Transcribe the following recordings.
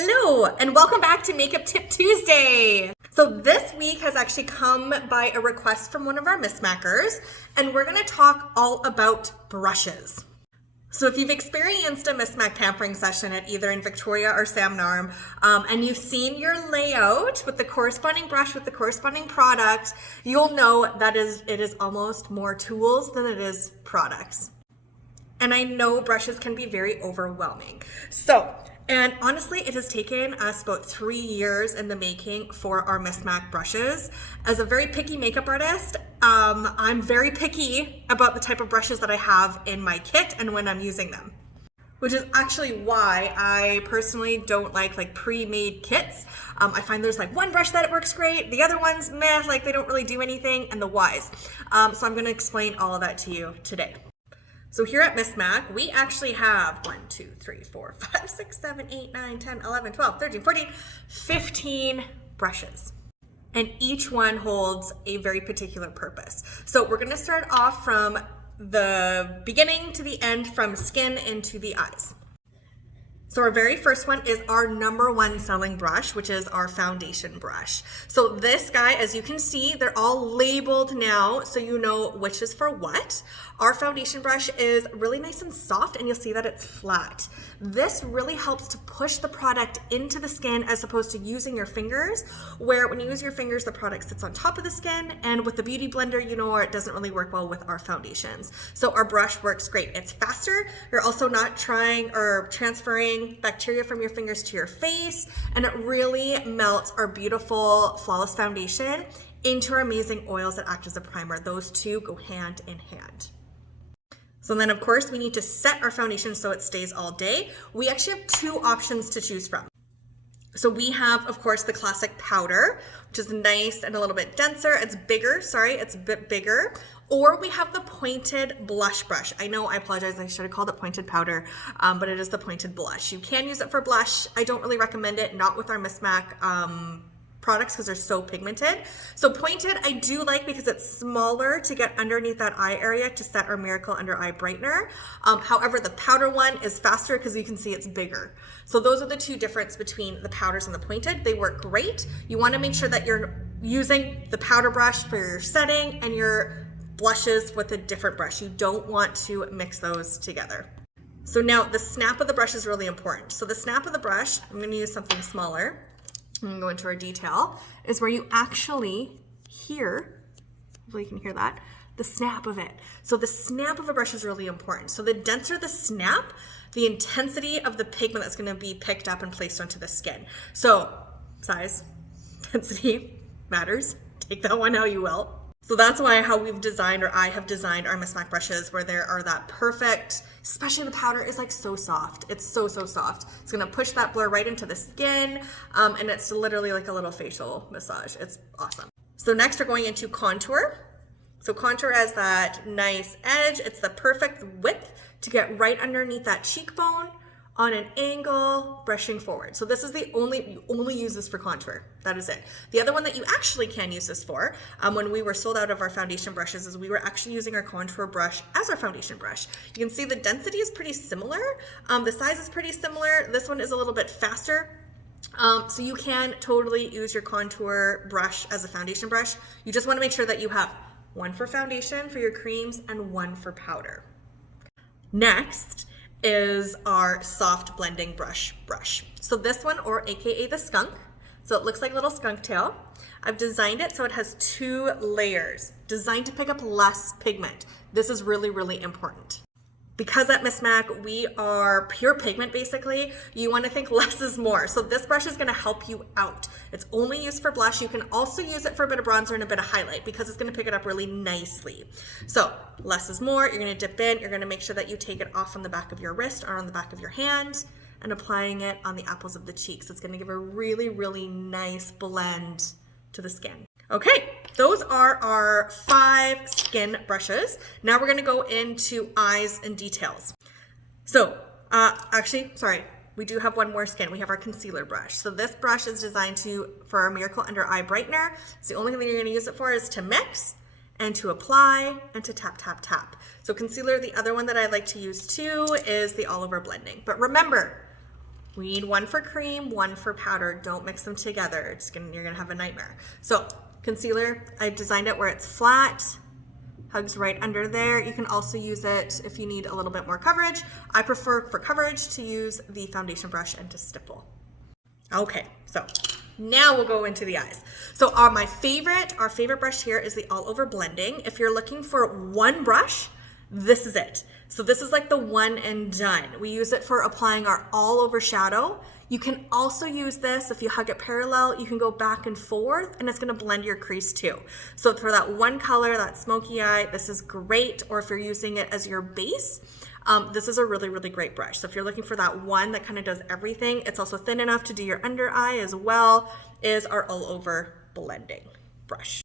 Hello, and welcome back to Makeup Tip Tuesday. So this week has actually come by a request from one of our MisMackers, and we're gonna talk all about brushes. So if you've experienced a MisMacK pampering session at either in Victoria or Sam Narm, and you've seen your layout with the corresponding brush with the corresponding product, you'll know that it is almost more tools than it is products. And I know brushes can be very overwhelming. And honestly, it has taken us about 3 years in the making for our MisMacK brushes. As a very picky makeup artist, I'm very picky about the type of brushes that I have in my kit and when I'm using them. Which is actually why I personally don't like pre-made kits. I find there's like one brush that works great, the other ones meh, like they don't really do anything, and the whys. So I'm gonna explain all of that to you today. So here at MisMacK, we actually have 1, 2, 3, 4, 5, 6, 7, 8, 9, 10, 11, 12, 13, 14, 15 brushes. And each one holds a very particular purpose. So we're gonna start off from the beginning to the end, from skin into the eyes. So our very first one is our #1 selling brush, which is our foundation brush. So this guy, as you can see, they're all labeled now so you know which is for what. Our foundation brush is really nice and soft, and you'll see that it's flat. This really helps to push the product into the skin as opposed to using your fingers, where when you use your fingers, the product sits on top of the skin, and with the Beauty Blender, you know, it doesn't really work well with our foundations. So our brush works great. It's faster. You're also not trying or transferring bacteria from your fingers to your face, and it really melts our beautiful flawless foundation into our amazing oils that act as a primer. Those two go hand in hand. So then of course we need to set our foundation so it stays all day. We actually have 2 options to choose from. So we have, of course, the classic powder, which is nice and a little bit denser. It's a bit bigger. Or we have the pointed blush brush. I know, I apologize, I should have called it pointed powder, but it is the pointed blush. You can use it for blush. I don't really recommend it, not with our MisMacK products because they're so pigmented. So pointed I do like because it's smaller to get underneath that eye area to set our Miracle Under Eye Brightener. However, the powder one is faster because you can see it's bigger. So those are the 2 difference between the powders and the pointed. They work great. You want to make sure that you're using the powder brush for your setting and your blushes with a different brush. You don't want to mix those together. So now the snap of the brush is really important. So the snap of the brush, I'm going to use something smaller. I'm gonna go into our detail, is where you actually hear, hopefully you can hear that, the snap of it. So the snap of a brush is really important. So the denser the snap, the intensity of the pigment that's gonna be picked up and placed onto the skin. So size, intensity matters. Take that one how you will. So that's why how we've designed, or I have designed our MisMacK brushes, where there are that perfect, especially the powder is like so soft. It's so soft. It's gonna push that blur right into the skin, and it's literally like a little facial massage. It's awesome. So next we're going into contour. So contour has that nice edge. It's the perfect width to get right underneath that cheekbone on an angle, brushing forward. So this is you only use this for contour. That is it. The other one that you actually can use this for, when we were sold out of our foundation brushes, is we were actually using our contour brush as our foundation brush. You can see the density is pretty similar. The size is pretty similar. This one is a little bit faster. So you can totally use your contour brush as a foundation brush. You just wanna make sure that you have one for foundation for your creams and one for powder. Next is our soft blending brush. So this one, or AKA the skunk, so it looks like a little skunk tail. I've designed it so it has 2 layers, designed to pick up less pigment. This is really important. Because at MisMacK, we are pure pigment basically, you wanna think less is more. So this brush is gonna help you out. It's only used for blush. You can also use it for a bit of bronzer and a bit of highlight because it's gonna pick it up really nicely. So less is more. You're gonna dip in, you're gonna make sure that you take it off on the back of your wrist or on the back of your hand and applying it on the apples of the cheeks. It's gonna give a really nice blend to the skin. Okay, those are our 5 skin brushes. Now we're gonna go into eyes and details. So, we do have one more skin. We have our concealer brush. So this brush is designed for our Miracle Under Eye Brightener. So the only thing you're gonna use it for is to mix and to apply and to tap. So concealer, the other one that I like to use too, is the all over blending. But remember, We need one for cream, one for powder. Don't mix them together. You're gonna have a nightmare. So concealer, I've designed it where it's flat, hugs right under there. You can also use it if you need a little bit more coverage. I prefer for coverage to use the foundation brush and to stipple. Okay, so now we'll go into the eyes. So our favorite brush here is the all over blending. If you're looking for one brush, this is it. So this is like the one and done. We use it for applying our all over shadow. You can also use this, if you hug it parallel, you can go back and forth and it's gonna blend your crease too. So for that one color, that smoky eye, this is great. Or if you're using it as your base, this is a really, really great brush. So if you're looking for that one that kind of does everything, it's also thin enough to do your under eye as well, is our all over blending brush.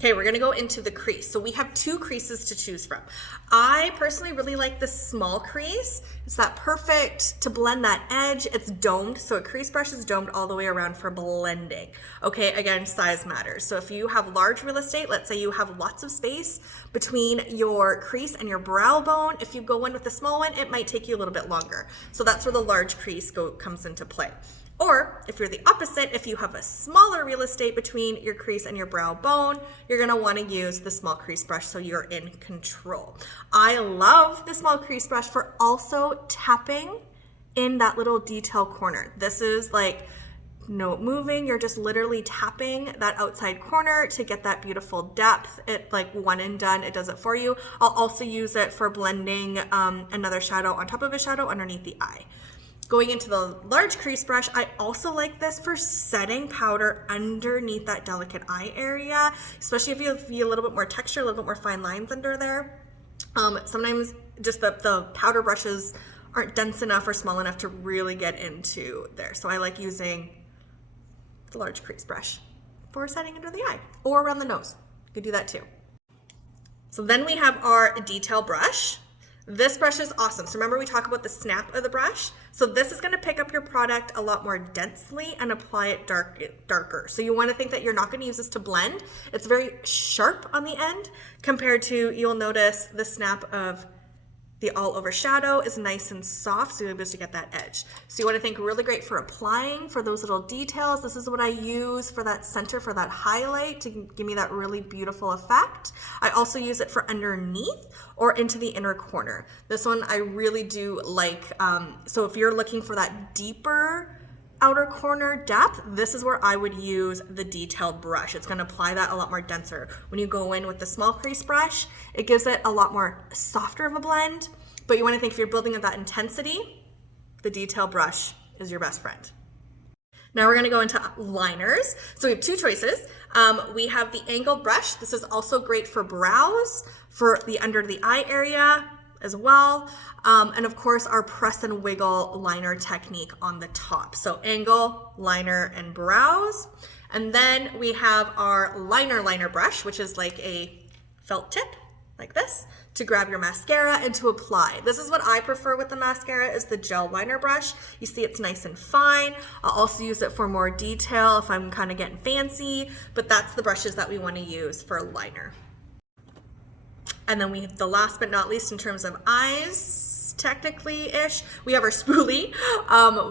Okay, we're gonna go into the crease. So we have two creases to choose from. I personally really like the small crease. It's that perfect to blend that edge. It's domed, so a crease brush is domed all the way around for blending. Okay, again, size matters. So if you have large real estate, let's say you have lots of space between your crease and your brow bone, if you go in with the small one, it might take you a little bit longer. So that's where the large crease comes into play. Or if you're the opposite, if you have a smaller real estate between your crease and your brow bone, you're gonna wanna use the small crease brush so you're in control. I love the small crease brush for also tapping in that little detail corner. This is like no moving, you're just literally tapping that outside corner to get that beautiful depth. It like one and done, it does it for you. I'll also use it for blending another shadow on top of a shadow underneath the eye. Going into the large crease brush, I also like this for setting powder underneath that delicate eye area, especially if you have a little bit more texture, a little bit more fine lines under there. Sometimes just the powder brushes aren't dense enough or small enough to really get into there. So I like using the large crease brush for setting under the eye or around the nose. You could do that too. So then we have our detail brush. This brush is awesome. So remember we talked about the snap of the brush? So this is gonna pick up your product a lot more densely and apply it darker. So you wanna think that you're not gonna use this to blend. It's very sharp on the end compared to, you'll notice the snap of the all over shadow is nice and soft, so you'll be able to get that edge. So you wanna think really great for applying, for those little details. This is what I use for that center, for that highlight, to give me that really beautiful effect. I also use it for underneath or into the inner corner. This one I really do like. So if you're looking for that deeper outer corner depth, this is where I would use the detailed brush. It's gonna apply that a lot more denser. When you go in with the small crease brush, it gives it a lot more softer of a blend, but you wanna think if you're building up that intensity, the detail brush is your best friend. Now we're gonna go into liners. So we have two choices. We have the angled brush. This is also great for brows, for the under the eye area as well. And of course our press and wiggle liner technique on the top. So angle, liner, and brows. And then we have our liner brush, which is like a felt tip, like this, to grab your mascara and to apply. This is what I prefer with the mascara, is the gel liner brush. You see it's nice and fine. I'll also use it for more detail if I'm kind of getting fancy, but that's the brushes that we want to use for liner. And then we have the last but not least in terms of eyes, technically-ish, we have our spoolie.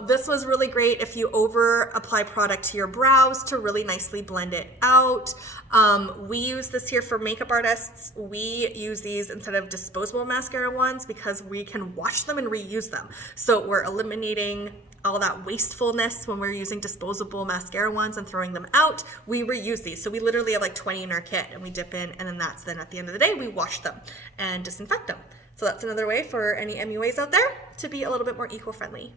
This was really great if you over apply product to your brows to really nicely blend it out. We use this here for makeup artists. We use these instead of disposable mascara ones because we can wash them and reuse them. So we're eliminating all that wastefulness when we're using disposable mascara ones and throwing them out. We reuse these. So we literally have like 20 in our kit and we dip in, and then at the end of the day, we wash them and disinfect them. So that's another way for any MUAs out there to be a little bit more eco-friendly.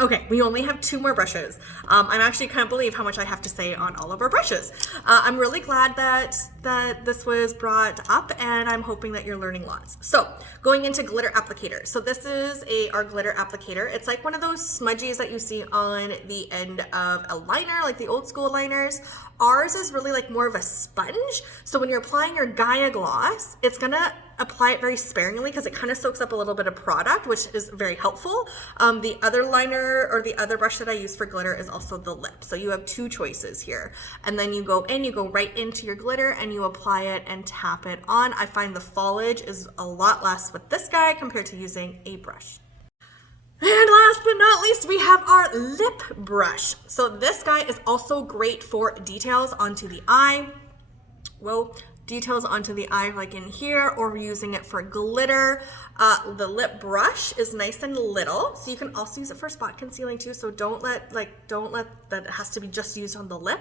Okay, we only have 2 more brushes. I actually can't believe how much I have to say on all of our brushes. I'm really glad that this was brought up, and I'm hoping that you're learning lots. So going into glitter applicator. So this is our glitter applicator. It's like one of those smudgies that you see on the end of a liner, like the old school liners. Ours is really like more of a sponge. So when you're applying your Gaia gloss, it's gonna apply it very sparingly because it kind of soaks up a little bit of product, which is very helpful. The other liner or the other brush that I use for glitter is also the lip. So you have 2 choices here. And then you go right into your glitter and you apply it and tap it on. I find the foliage is a lot less with this guy compared to using a brush. And last but not least, we have our lip brush. So this guy is also great for details onto the eye. Well, details onto the eye like in here, or using it for glitter. The lip brush is nice and little, so you can also use it for spot concealing too. So don't let that it has to be just used on the lip.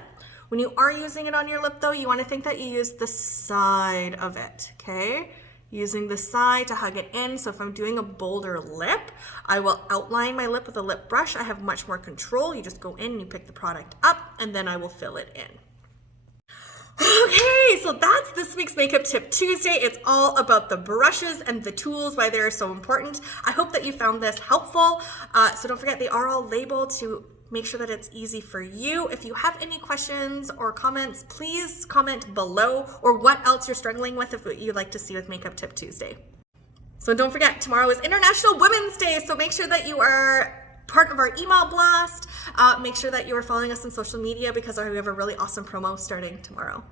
When you are using it on your lip though, you want to think that you use the side of it, okay? Using the side to hug it in. So if I'm doing a bolder lip, I will outline my lip with a lip brush. I have much more control. You just go in and you pick the product up, and then I will fill it in. Okay, so that's this week's Makeup Tip Tuesday. It's all about the brushes and the tools, why they're so important. I hope that you found this helpful. So don't forget, they are all labeled to make sure that it's easy for you. If you have any questions or comments, please comment below, or what else you're struggling with if you'd like to see with Makeup Tip Tuesday. So don't forget, tomorrow is International Women's Day, so make sure that you are part of our email blast. Make sure that you are following us on social media, because we have a really awesome promo starting tomorrow.